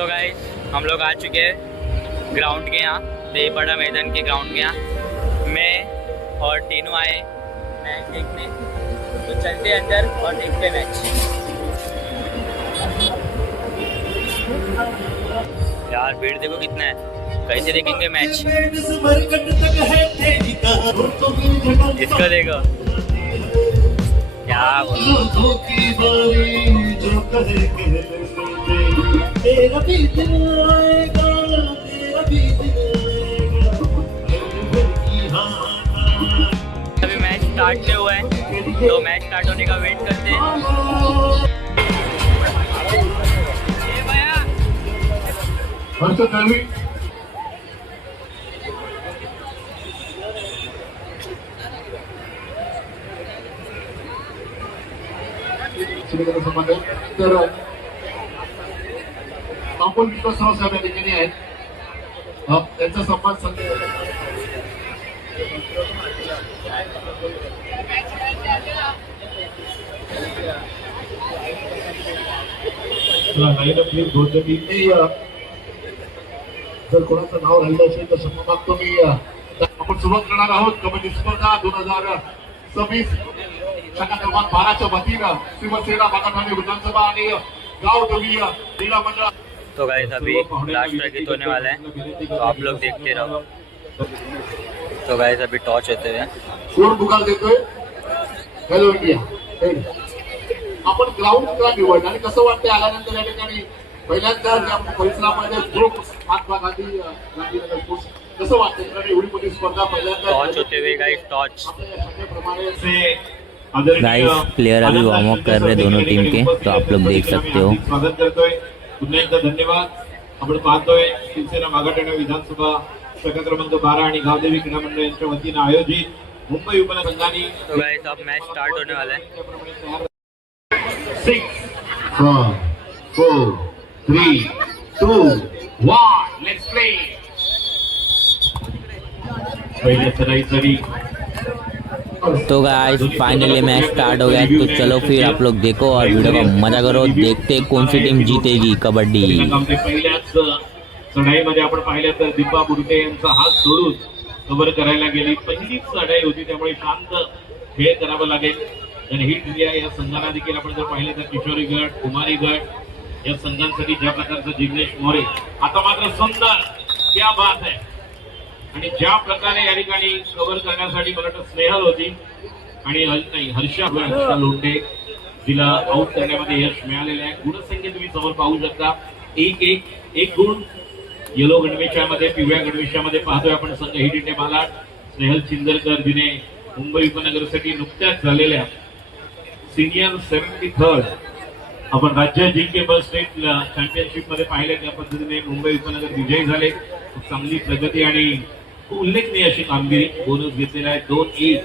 तो गाइस हम लोग आ चुके हैं ग्राउंड के यहाँ, देवीपाड़ा मैदान के ग्राउंड के यहाँ। मैं और टीनू आए मैच देखने, तो चलते अंदर और देखते मैच। यार भीड़ देखो कितना है, कैसे देखेंगे मैच। इसको देखो क्या अभी मैच स्टार्ट नहीं हुआ है, तो मैच स्टार्ट होने का वेट करते हैं। तर आपण विश्वासराव साहेब या ठिकाणी आहेत, त्यांचा सन्मान जर कोणाचं नाव राहिलं असेल तर क्षमा मागतो मी। आपण सुरुवात करणार आहोत कबड्डी स्पर्धा 2026 शाखा क्रमांक 12च्या वतीनं शिवसेना बागाठाणे विधानसभा आणि गाव दवीय क्रीडा मंडळ। तो गाइस अभी लास्ट गीत होने वाला है, तो आप लोग देखते रहो। तो गाइस अभी टॉस होते हैं, कोण पुकार देतोय? Hello India. आपण ग्राउंडला निवडलं आणि कसं वाटतंय आल्यानंतर या ठिकाणी पहिल्यांदा आपण परिसरामध्ये ग्रुप महात्मा गांधी कसं वाटतंय? कारण एवढी मोठी स्पर्धा पहिल्यांदा टॉच होते हुए गाइस, टॉच गाइस प्लेयर अभी वार्म अप कर रहे दोनों टीम के, तो आप लोग देख सकते हो। स्वागत करतोय, पुन्हा एकदा धन्यवाद। आपण पाहतोय शिवसेना बागाठाणे विधानसभा शाखा क्रमांक 12 आणि गावदेवी क्रीडा मंडळ यांच्या वतीने आयोजित मुंबई उपनगरांनी। तो गाइस अब मैच स्टार्ट होने वाला है। 6 4 4 3 2 1 लेट्स प्ले। पहिले सराई तो गाइस फाइनली मैच स्टार्ट हो गया, तो चलो फिर आप लोग देखो और वीडियो का मजा करो, देखते कौन सी टीम जीतेगी कबड्डी। पहिल्याच चढाईमध्ये आपण पाहिलं तर दीपा बुरटे यांचा हात सोडून कव्हर करायला गेली, पहिलीच चढाई होती, त्यामुळे शांत खेळ करावा लागेल। आणि हिट इंडिया या संघाला देखील आपण जर पाहिलं तर किशोरी गट, कुमारी गट या संघांसाठी ज्या प्रकारचं जिग्नेश मोरे, आता मात्र सुंदर क्या बात आहे। आणि ज्या प्रकारे या ठिकाणी कव्हर करण्यासाठी मला वाटतं स्नेहल होती आणि हर्षा लोंढे, तिला आउट करण्यामध्ये यश मिळालेलं आहे। गुणसंख्या तुम्ही समोर पाहू शकता, एक गुण येलो गणवेशामध्ये, पिवळ्या गणवेशामध्ये पाहतोय आपण संघ हिट इंडिया मालाड। स्नेहल चिंदरकर जिने मुंबई उपनगरसाठी नुकत्याच झालेल्या सिनियर 73rd आपण राज्य जिंकेबल स्टेट चॅम्पियनशिप मध्ये पाहिलं, त्या पद्धतीने मुंबई उपनगर विजयी झाले। चांगली प्रगती आणि उल्लेखनीय अशी कामगिरी, बोनस घेतलेला आहे 2-1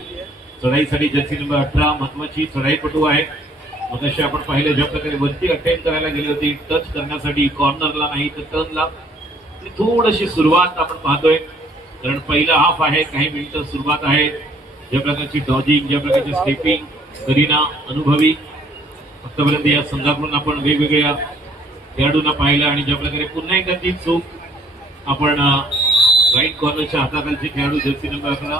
चढाईसाठी। जर्सी नंबर 18 महत्वाची चढाईपटू आहे। मग अशी आपण पाहिलं ज्या प्रकारे वरती अटेम्प्ट करायला गेली होती, टच करण्यासाठी कॉर्नरला नाही तर टर्नला, थोडीशी सुरुवात आपण पाहतोय, कारण पहिला हाफ आहे, काही मिनिटं सुरुवात आहे। ज्या प्रकारची डॉजिंग, ज्या प्रकारची स्टेपिंग, करीना अनुभवी आतापर्यंत या संघाकडून आपण वेगवेगळ्या खेळाडूंना पाहिलं, आणि ज्या प्रकारे पुन्हा एकदा ती चूक आपण राईट कॉर्नरच्या हाताखालचे खेळाडू जर्सी नंबर 11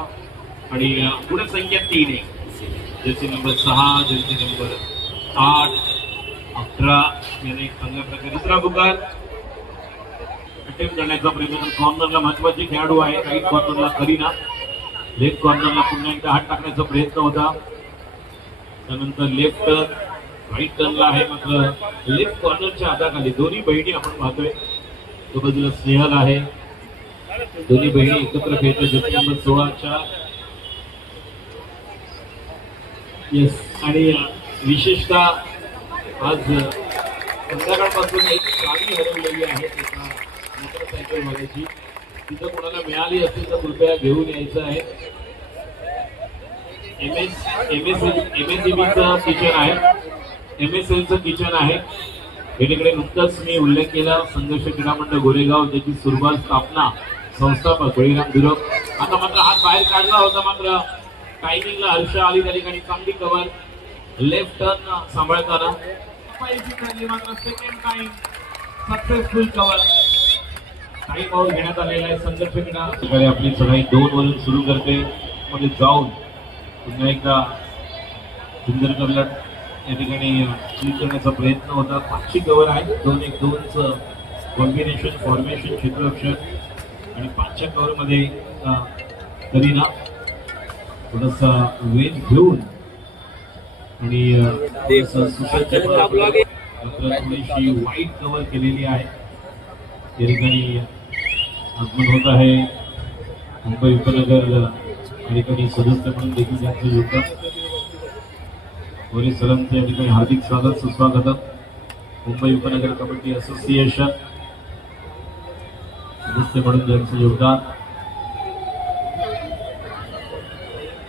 आणि पुढे संख्या 3 आहे, जर्सी नंबर 6, जर्सी नंबर 8, 11 याने चांगल्या प्रकारे दुसरा पुकार अटेम्प्ट करण्याचा प्रयत्न। कॉर्नरला महत्वाचे खेळाडू आहे, राईट कॉर्नरला करीना, लेफ्ट कॉर्नरला पुन्हा एकदा हात टाकण्याचा प्रयत्न होता, त्यानंतर लेफ्ट राईट टर्नला आहे, मात्र लेफ्ट कॉर्नरच्या हाताखाली दोन्ही बहिणी आपण पाहतोय। तो बाजूला स्नेहल आहे, दोन्ही बहिणी एकत्र खेळतात जर्सी नंबर 16च्या। येस, आणि विशेषतः आज संध्याकाळपासून एक चावी हरवलेली आहे मोटरसायकल वाल्याची, तिथं कोणाला मिळाली असेल तर कृपया घेऊन यायचं आहे। MSEBचं किचन आहे, MSLचं किचन आहे। याकडे नुकताच मी उल्लेख केला, संघर्ष क्रीडा मंडळ गोरेगाव ज्याची सुरुवात स्थापना संस्थापक बळीराम दुरक, आता मात्र हात बाहेर काढला होता, मात्र टायमिंगला हर्षा आली, त्या ठिकाणी चांगली कव्हर, लेफ्ट टर्न सांभाळताना मात्र second time successful cover. Time out घेण्यात आलेला आहे संघर्षकडे. आपली चढाई 2 वरून सुरू करते. मध्ये जाऊन पुन्हा एकदा सुंदर कवलट या ठिकाणी क्लिक करण्याचा प्रयत्न होता. 5ची कव्हर आहे. 2-1-2चं कॉम्बिनेशन फॉर्मेशन क्षेत्ररक्षण आणि 5च्या कव्हरमध्ये करीना थोडासा वेग घेऊन आणि थोडीशी वाईट कव्हर केलेली आहे. या ठिकाणी आगमन होत आहे मुंबई उपनगर या ठिकाणी सदस्य म्हणून देखील त्यांचं योगदान. वरील सरांचं या ठिकाणी हार्दिक स्वागत सुस्वागत. मुंबई उपनगर कबड्डी असोसिएशन सदस्य म्हणून त्यांचं योगदान.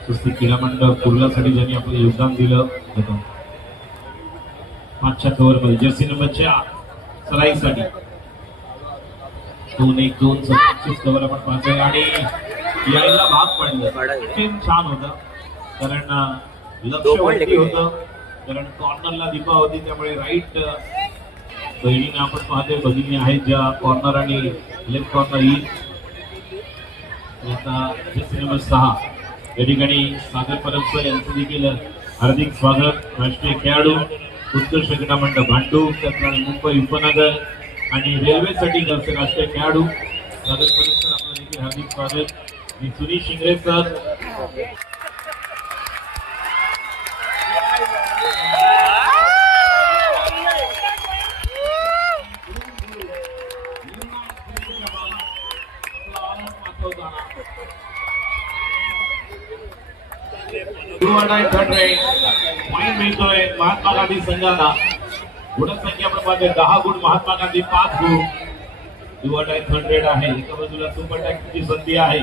सुस्ती क्रीडा मंडळ कुर्लासाठी ज्यांनी आपलं योगदान दिलं. 5च्या कव्हरमध्ये जर्सी नंबर 4 सराईसाठी 2-1-2 25 कव्हर आपण पाहतोय आणि यायला भाग पडलं. टीम छान होतं कारण लक्ष वरती होतं कारण कॉर्नरला दीपा होती त्यामुळे राईट बहिणीने आपण पाहतोय भगिनी आहेत ज्या कॉर्नर आणि लेफ्ट कॉर्नर येईल. आता जर्सी नंबर 6 या ठिकाणी सागर परब यांचं देखील हार्दिक स्वागत. राष्ट्रीय खेळाडू उत्कृष्ट क्रीडा मंडळ भांडूप त्याचप्रमाणे मुंबई उपनगर आणि रेल्वेसाठी राष्ट्रीय खेळाडू सागर परब सर आपलं देखील हार्दिक स्वागत. आणि सुनील शिंगरे सर पॉइंट मिळतोय महात्मा गांधी संघाला. गुणसंख्या आपण पाहतोय 10 गुण महात्मा गांधी 5 गुण. 200 आहे. एका बाजूला सुपर टॅक्सची संधी आहे.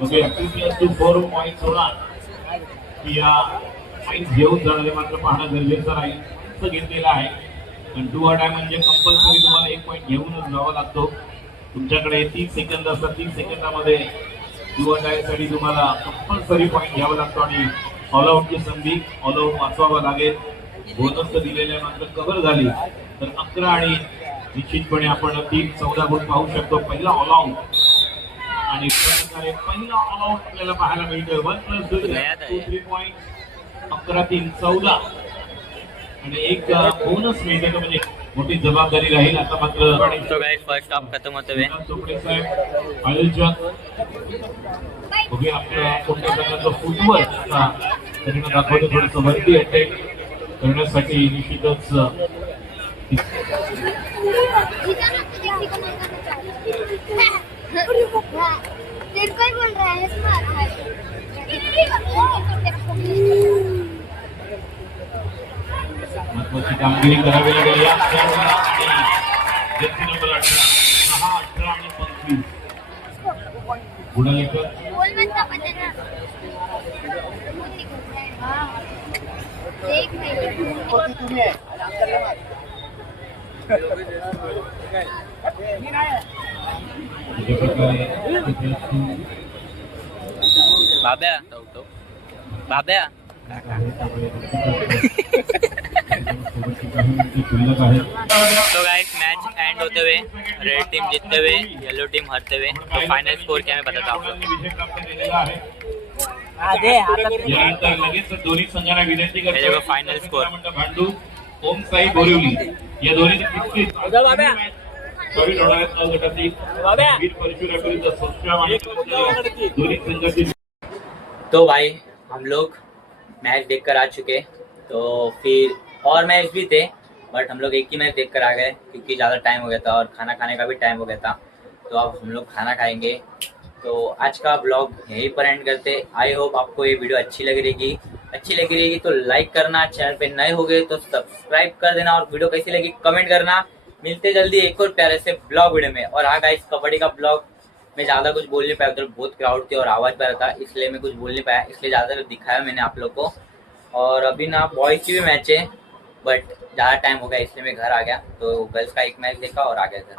बघूया 2+2 पॉईंट होणार की या पॉईंट घेऊन जाणारे मात्र पाहणं गरजेचं राहील. असं घेतलेलं आहे पण 200 म्हणजे कंपल्सरी तुम्हाला 1 पॉईंट घेऊनच जावं लागतो. तुमच्याकडे 30 सेकंद असतात. 30 सेकंदामध्ये 200 साठी तुम्हाला कंपल्सरी पॉईंट घ्यावा लागतो आणि ऑल आउटची संधी ऑल आउट वाचवावं लागेल. बोनस दिलेल्या मात्र कव्हर झाली तर 11 आणि निश्चितपणे आपण 3-14 गुण पाहू शकतो. पहिला ऑल आउट आणि पहिला ऑल आउट आपल्याला पाहायला मिळतोय. 1+2 पॉईंट 11-3-14 आणि एक बोनस मिळते म्हणजे मोठी जबाबदारी राहील. आता मात्र फर्स्ट हाफ खत्म होते हुए चोपडे साहेब आयोजक बघूया आपल्या कोणत्या प्रकारचं फुटवर्क दाखवतो. थोडंसं वरती अटॅक करण्यासाठी निश्चितच महत्वाची कामगिरी करावी लागेल. या जर्सी नंबर 18 6, 18 आणि 25 गुणालेकर बाब्या बाब्या तो गाइस मैच एंड होते हुए रेड टीम जीतते हुए येलो टीम हारते हुए. तो फाइनल स्कोर क्या मैं बताता हूँ. यानंतर लगेच दोन्ही संघांना विनंती करतो. फायनल स्कोर भांडू ओम साई बोरिवली या दोन्ही तो भाई हम लोग मैच देखकर आ चुके. तो फिर और मैच भी थे बट हम लोग एक ही मैच देखकर आ गए क्योंकि ज़्यादा टाइम हो गया था और खाना खाने का भी टाइम हो गया था. तो अब हम लोग खाना खाएंगे. तो आज का ब्लॉग यहीं पर एंड करते. आई होप आपको ये वीडियो अच्छी लग रहेगी तो लाइक करना. चैनल पे नए हो गए तो सब्सक्राइब कर देना और वीडियो कैसी लगी कमेंट करना. मिलते जल्दी एक और प्यारे से ब्लॉग वीडियो में. और हाँ गाइस कबड्डी का ब्लॉग मैं ज़्यादा कुछ बोल नहीं पाया. उधर बहुत क्राउड थी और आवाज़ पे रहा था इसलिए मैं कुछ बोल नहीं पाया. इसलिए ज़्यादा दिखाया मैंने आप लोग को. और अभी ना बॉयज़ की भी मैच है बट ज़्यादा टाइम हो गया इसलिए मैं घर आ गया. तो गर्ल्स का एक मैच देखा और आ गया घर.